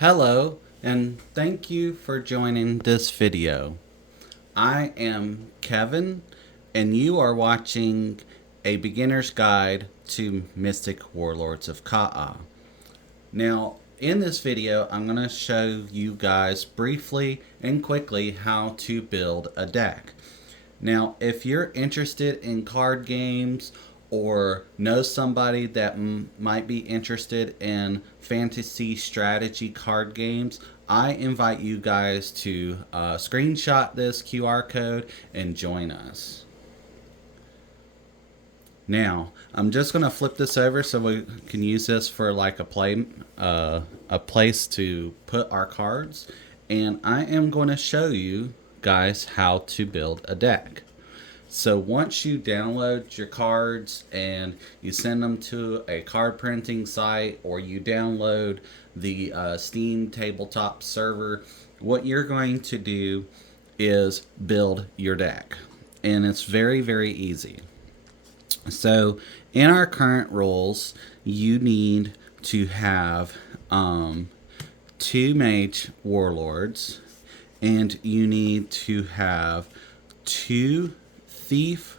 Hello, and thank you for joining this video. I am Kevin, and you are watching a beginner's guide to Mystic Warlords of Ka'a. Now, in this video, I'm going to show you guys briefly and quickly how to build a deck. Now, if you're interested in card games or know somebody that might be interested in fantasy strategy card games, I invite you guys to screenshot this QR code and join us. Now, I'm just going to flip this over so we can use this for like a place to put our cards. And I am going to show you guys how to build a deck. So once you download your cards and you send them to a card printing site or you download the Steam tabletop server, what you're going to do is build your deck. And it's very, very easy. So in our current rules, you need to have 2 mage warlords, and you need to have 2 thief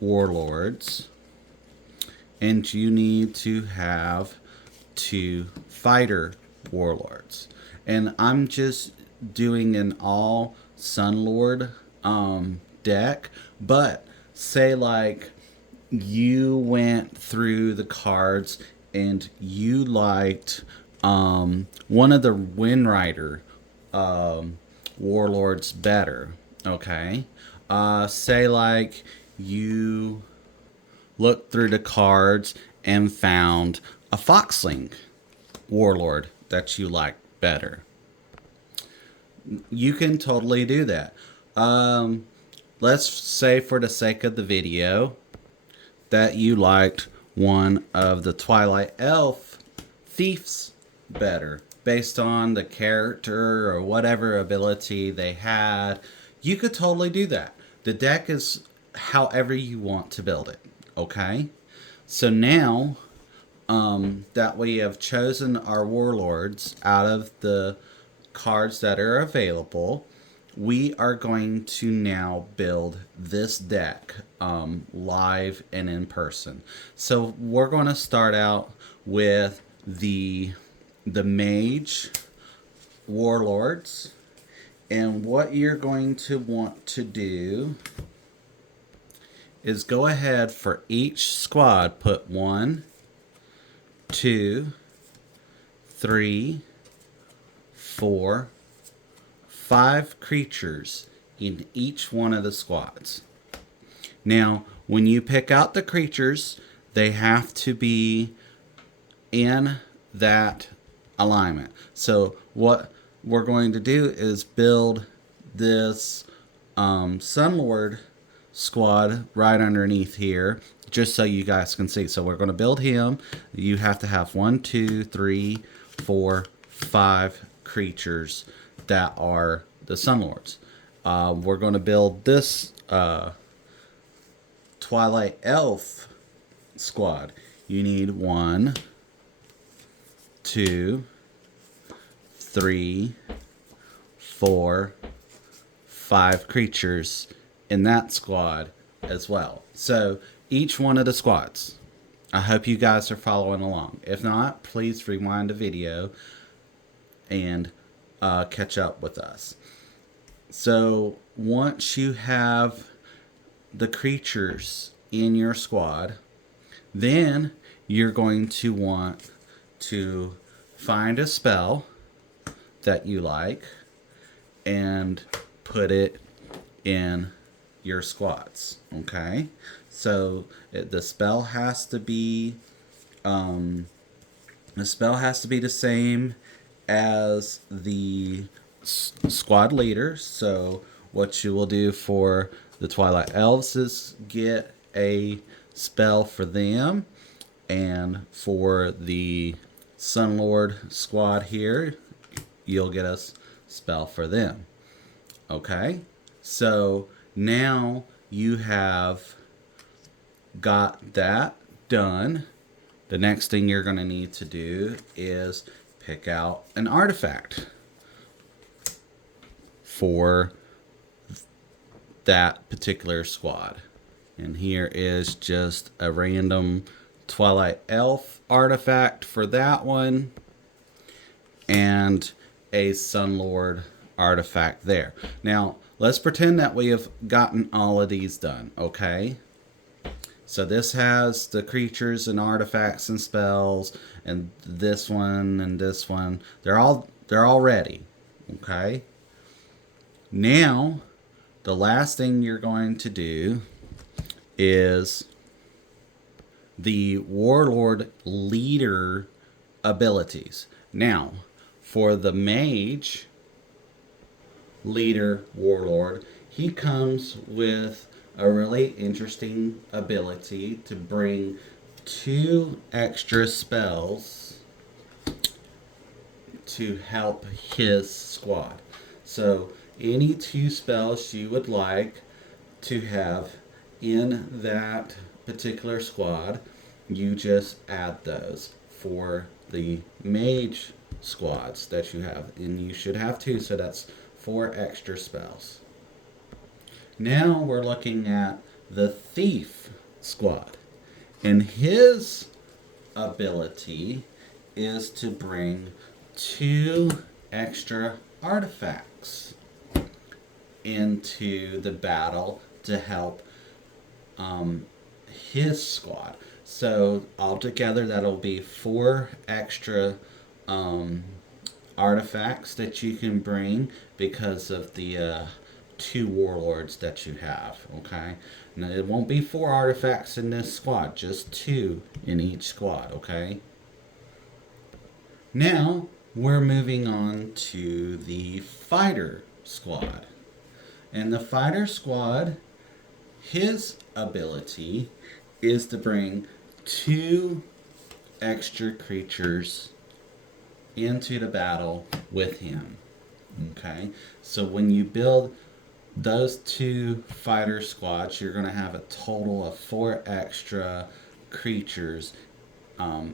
warlords, and you need to have 2 fighter warlords. And I'm just doing an all Sunlord deck, but say like you went through the cards and you liked one of the Windrider warlords better, okay? Say like you looked through the cards and found a Foxling warlord that you like better. You can totally do that. Let's say for the sake of the video that you liked one of the Twilight Elf thieves better based on the character or whatever ability they had. You could totally do that. The deck is however you want to build it, okay? So now that we have chosen our warlords out of the cards that are available, we are going to now build this deck live and in person. So we're going to start out with the mage warlords, and what you're going to want to do is go ahead for each squad, put 1, 2, 3, 4, 5 creatures in each one of the squads. Now, when you pick out the creatures, they have to be in that alignment. So what we're going to do is build this Sunlord squad right underneath here, just so you guys can see. So we're going to build him. You have to have 1, 2, 3, 4, 5 creatures that are the Sunlords. We're going to build this Twilight Elf squad. You need 1, 2, 3, 4, 5 creatures in that squad as well. So each one of the squads. I hope you guys are following along. If not, please rewind the video and catch up with us. So once you have the creatures in your squad, then you're going to want to find a spell that you like and put it in your squads. Okay, so the spell has to be the same as the squad leader. So what you will do for the Twilight Elves is get a spell for them, and for the Sunlord squad here, you'll get a spell for them. Okay, so now you have got that done. The next thing you're going to need to do is pick out an artifact for that particular squad. And here is just a random Twilight Elf artifact for that one, and a Sunlord artifact there. Now, let's pretend that we have gotten all of these done, okay? So this has the creatures and artifacts and spells, and this one and this one. They're all ready, okay? Now, the last thing you're going to do is the Warlord leader abilities. Now, for the mage leader Warlord, he comes with a really interesting ability to bring 2 extra spells to help his squad. So any 2 spells you would like to have in that particular squad, you just add those for the mage squads that you have, and you should have 2, so that's 4 extra spells. Now we're looking at the thief squad, and his ability is to bring 2 extra artifacts into the battle to help his squad. So altogether that'll be 4 extra artifacts that you can bring because of the 2 warlords that you have, okay? Now it won't be 4 artifacts in this squad, just 2 in each squad, okay? Now we're moving on to the fighter squad. And the fighter squad, his ability is to bring 2 extra creatures into the battle with him. Okay, so when you build those 2 fighter squads, you're going to have a total of 4 extra creatures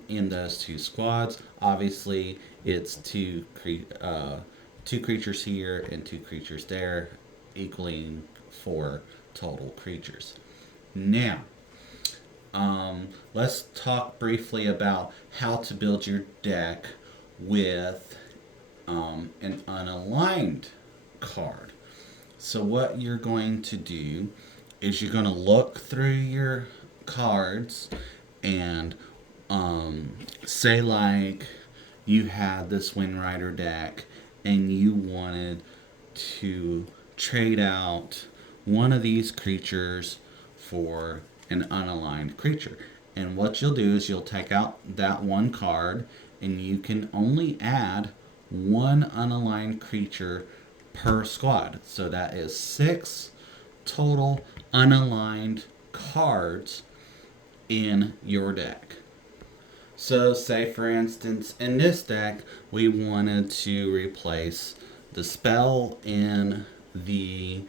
in those 2 squads. Obviously, it's 2 creatures here and 2 creatures there, equaling 4 total creatures. Now, let's talk briefly about how to build your deck with an unaligned card. So what you're going to do is you're going to look through your cards and say like you had this Wind Rider deck and you wanted to trade out one of these creatures for an unaligned creature. And what you'll do is you'll take out that one card, and you can only add 1 unaligned creature per squad. So that is 6 total unaligned cards in your deck. So say for instance in this deck we wanted to replace the spell in the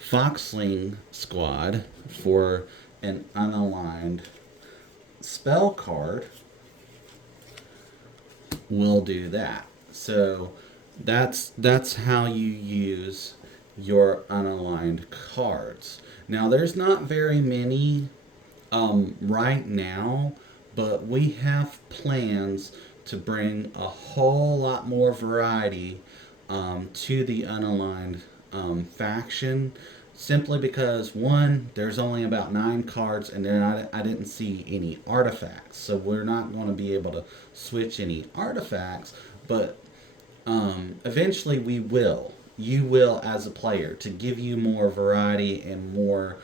Foxling squad for an unaligned spell card. We'll do that. So that's how you use your unaligned cards. Now there's not very many right now, but we have plans to bring a whole lot more variety to the unaligned faction, simply because, one, there's only about 9 cards, and then I didn't see any artifacts, so we're not going to be able to switch any artifacts, but eventually we will. You will as a player, to give you more variety and more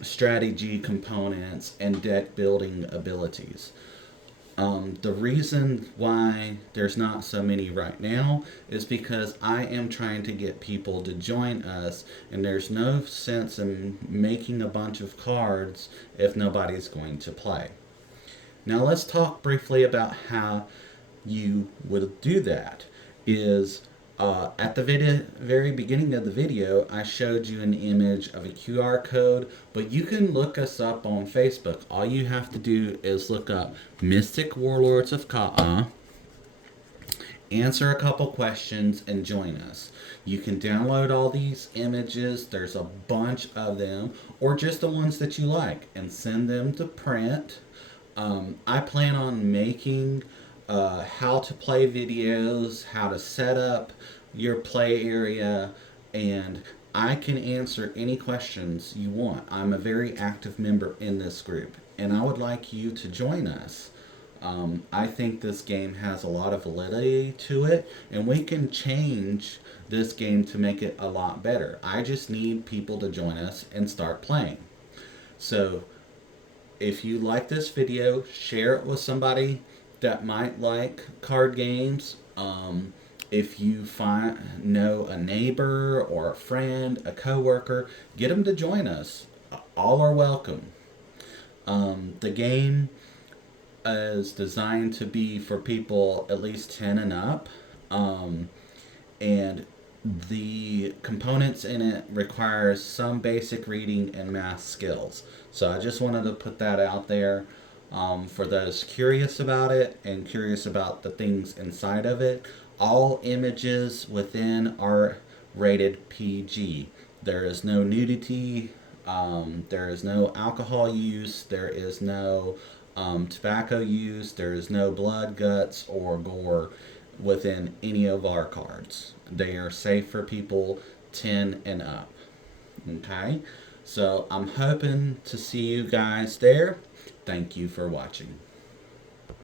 strategy components and deck building abilities. The reason why there's not so many right now is because I am trying to get people to join us, and there's no sense in making a bunch of cards if nobody's going to play. Now let's talk briefly about how you would do that. Is at the very beginning of the video, I showed you an image of a QR code, but you can look us up on Facebook. All you have to do is look up Mystic Warlords of Ka'a, answer a couple questions, and join us. You can download all these images, there's a bunch of them, or just the ones that you like, and send them to print. I plan on making how to play videos, how to set up your play area, and I can answer any questions you want. I'm a very active member in this group, and I would like you to join us. I think this game has a lot of validity to it, and we can change this game to make it a lot better. I just need people to join us and start playing. So, if you like this video, share it with somebody that might like card games. If you know a neighbor or a friend, a coworker, get them to join us. All are welcome. The game is designed to be for people at least 10 and up. And the components in it requires some basic reading and math skills. So I just wanted to put that out there for those curious about it and curious about the things inside of it. All images within are rated PG. There is no nudity, there is no alcohol use, there is no tobacco use, there is no blood, guts, or gore within any of our cards. They are safe for people 10 and up. Okay? So I'm hoping to see you guys there. Thank you for watching.